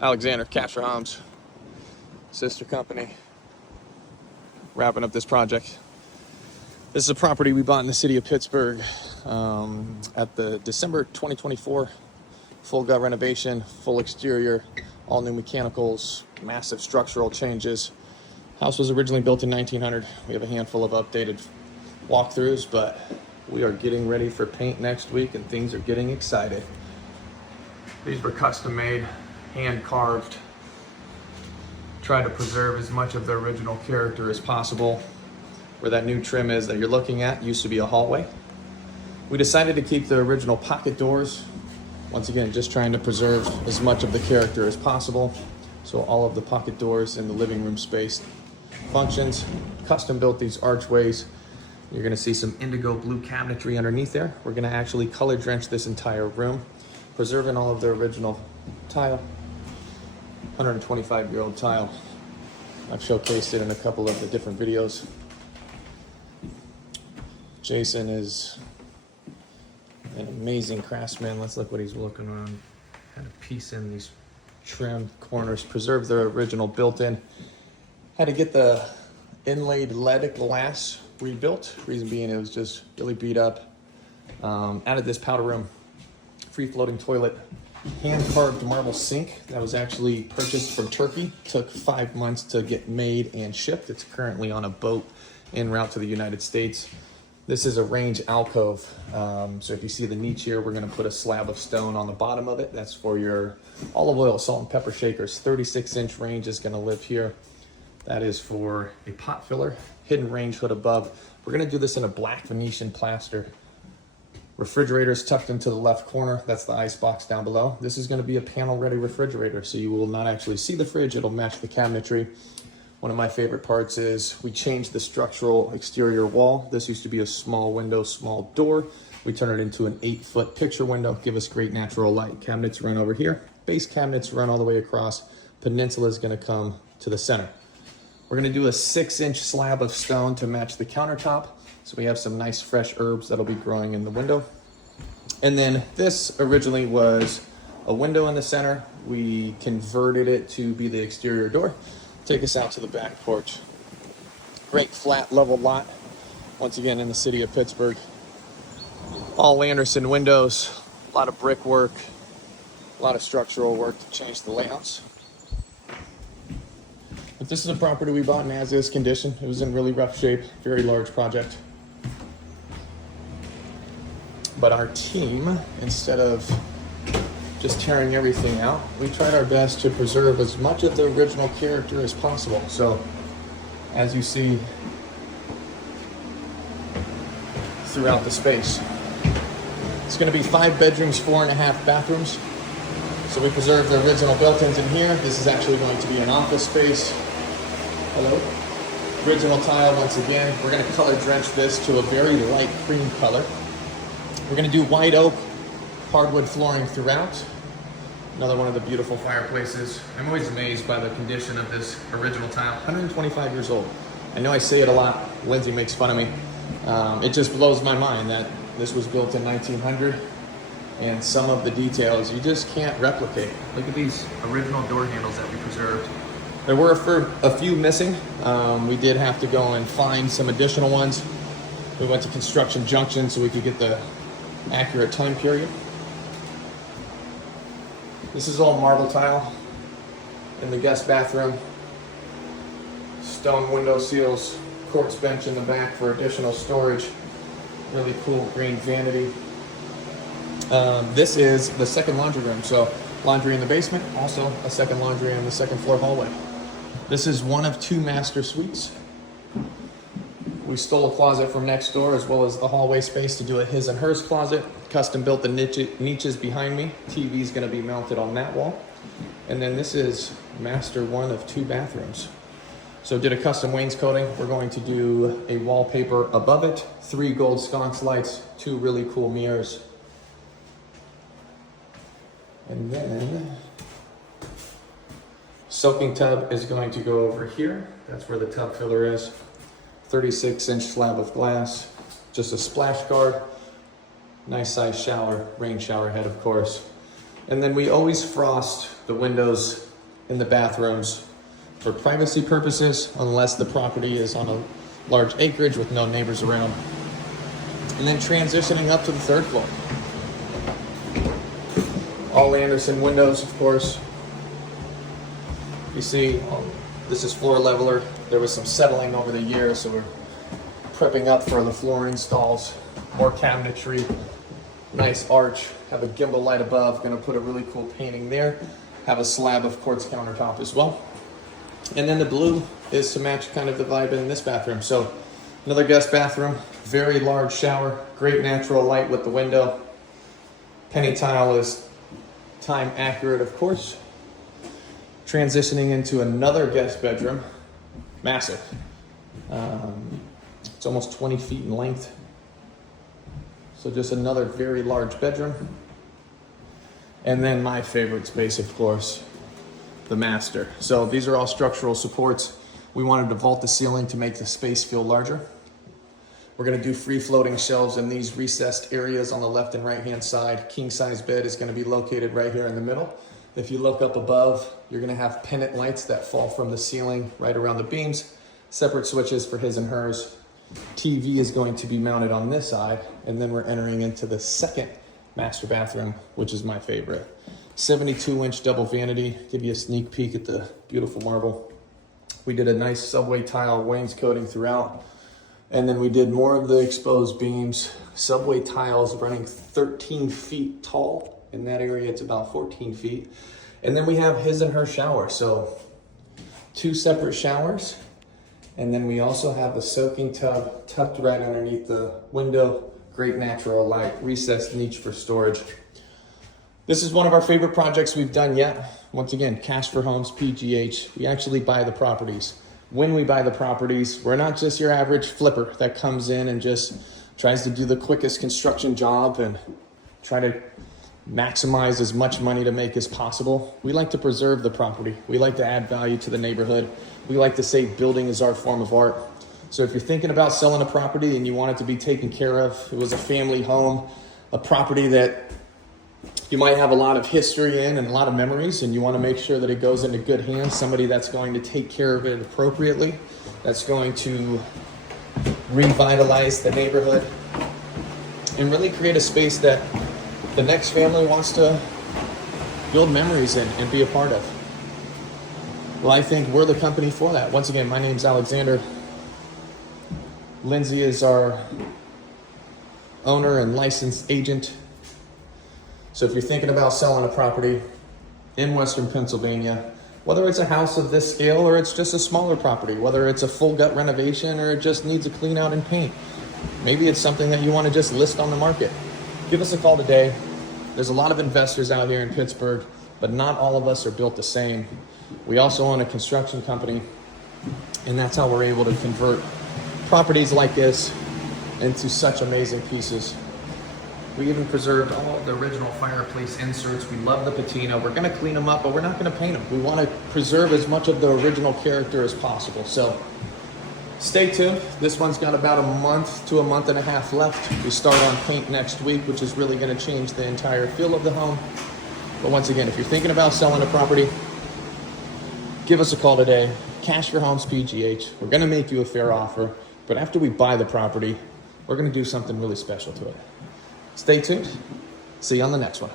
Alexander, Casher Homes, sister company, wrapping up this project. This is a property we bought in the city of Pittsburgh at the December 2024 full gut renovation, full exterior, all new mechanicals, massive structural changes. House was originally built in 1900. We have a handful of updated walkthroughs, but we are getting ready for paint next week and things are getting excited. These were custom made, hand carved. Try to preserve as much of the original character as possible. Where that new trim is that you're looking at used to be a hallway. We decided to keep the original pocket doors. Once again, just trying to preserve as much of the character as possible. So all of the pocket doors in the living room space functions. Custom built these archways. You're gonna see some indigo blue cabinetry underneath there. We're gonna actually color drench this entire room, preserving all of the original tile. 125-year-old tile. I've showcased it in a couple of the different videos. Jason is an amazing craftsman. Let's look what he's working on. Had to piece in these trim corners, preserve the original built-in. Had to get the inlaid lead glass rebuilt. Reason being it was just really beat up. Added this powder room, free-floating toilet, hand-carved marble sink that was actually purchased from Turkey. Took 5 months to get made and shipped. It's currently on a boat en route to the United States. This is a range alcove. So if you see the niche here, we're gonna put a slab of stone on the bottom of it. That's for your olive oil, salt and pepper shakers. 36-inch range is gonna live here. That is for a pot filler, hidden range hood above. We're gonna do this in a black Venetian plaster. Refrigerator's tucked into the left corner. That's the ice box down below. This is gonna be a panel-ready refrigerator, so you will not actually see the fridge. It'll match the cabinetry. One of my favorite parts is we changed the structural exterior wall. This used to be a small window, small door. We turned it into an 8-foot picture window, give us great natural light. Cabinets run over here. Base cabinets run all the way across. Peninsula is gonna come to the center. We're gonna do a 6-inch slab of stone to match the countertop. So we have some nice fresh herbs that'll be growing in the window. And then this originally was a window in the center. We converted it to be the exterior door. Take us out to the back porch. Great flat level lot. Once again in the city of Pittsburgh. All Anderson windows, a lot of brickwork, a lot of structural work to change the layouts. But this is a property we bought in as-is condition. It was in really rough shape, very large project. But our team, instead of just tearing everything out, we tried our best to preserve as much of the original character as possible. So, as you see throughout the space, it's going to be 5 bedrooms, 4.5 bathrooms. So we preserved the original built-ins in here. This is actually going to be an office space. Hello. Original tile once again. We're going to color drench this to a very light cream color. We're going to do white oak hardwood flooring throughout. Another one of the beautiful fireplaces. I'm always amazed by the condition of this original tile. 125 years old. I know I say it a lot. Lindsay makes fun of me. It just blows my mind that this was built in 1900 and some of the details you just can't replicate. Look at these original door handles that we preserved. There were a few missing. We did have to go and find some additional ones. We went to Construction Junction so we could get the accurate time period. This is all marble tile in the guest bathroom. Stone window seals, quartz bench in the back for additional storage. Really cool green vanity. This is the second laundry room. So laundry in the basement, also a second laundry in the second floor hallway. This is one of 2 master suites. We stole a closet from next door as well as the hallway space to do a his and hers closet. Custom built the niches behind me. TV is going to be mounted on that wall. And then this is master 1 of 2 bathrooms. So did a custom wainscoting. We're going to do a wallpaper above it, 3 gold sconce lights, 2 really cool mirrors. And then soaking tub is going to go over here. That's where the tub filler is. 36-inch slab of glass, just a splash guard, nice size shower, rain shower head of course. And then we always frost the windows in the bathrooms for privacy purposes, unless the property is on a large acreage with no neighbors around. And then transitioning up to the third floor. All Anderson windows, of course. You see, this is floor leveler. There was some settling over the years, so we're prepping up for the floor installs. More cabinetry, nice arch, have a gimbal light above, gonna put a really cool painting there. Have a slab of quartz countertop as well. And then the blue is to match kind of the vibe in this bathroom. So another guest bathroom, very large shower, great natural light with the window. Penny tile is time accurate, of course. Transitioning into another guest bedroom, massive. It's almost 20 feet in length. So just another very large bedroom. And then my favorite space, of course, the master. So these are all structural supports. We wanted to vault the ceiling to make the space feel larger. We're gonna do free floating shelves in these recessed areas on the left and right hand side. King size bed is gonna be located right here in the middle. If you look up above, you're gonna have pendant lights that fall from the ceiling right around the beams. Separate switches for his and hers. TV is going to be mounted on this side, and then we're entering into the second master bathroom, which is my favorite. 72-inch double vanity. Give you a sneak peek at the beautiful marble. We did a nice subway tile wainscoting throughout, and then we did more of the exposed beams. Subway tiles running 13 feet tall. In that area, it's about 14 feet. And then we have his and her shower. So 2 separate showers. And then we also have a soaking tub tucked right underneath the window. Great natural light, recessed niche for storage. This is one of our favorite projects we've done yet. Once again, Cash for Homes, PGH. We actually buy the properties. When we buy the properties, we're not just your average flipper that comes in and just tries to do the quickest construction job and try to maximize as much money to make as possible. We like to preserve the property. We like to add value to the neighborhood. We like to say building is our form of art. So if you're thinking about selling a property and you want it to be taken care of, it was a family home, a property that you might have a lot of history in and a lot of memories, and you want to make sure that it goes into good hands, somebody that's going to take care of it appropriately, that's going to revitalize the neighborhood and really create a space that the next family wants to build memories in and be a part of. Well, I think we're the company for that. Once again, my name's Alexander. Lindsay is our owner and licensed agent. So if you're thinking about selling a property in Western Pennsylvania, whether it's a house of this scale or it's just a smaller property, whether it's a full gut renovation or it just needs a clean out and paint, maybe it's something that you want to just list on the market, give us a call today. There's a lot of investors out here in Pittsburgh, but not all of us are built the same. We also own a construction company, and that's how we're able to convert properties like this into such amazing pieces. We even preserved all of the original fireplace inserts. We love the patina. We're gonna clean them up, but we're not gonna paint them. We wanna preserve as much of the original character as possible. So stay tuned. This one's got about a month to a month and a half left. We start on paint next week, which is really gonna change the entire feel of the home. But once again, if you're thinking about selling a property, give us a call today. Cash for Homes, PGH. We're gonna make you a fair offer, but after we buy the property, we're gonna do something really special to it. Stay tuned. See you on the next one.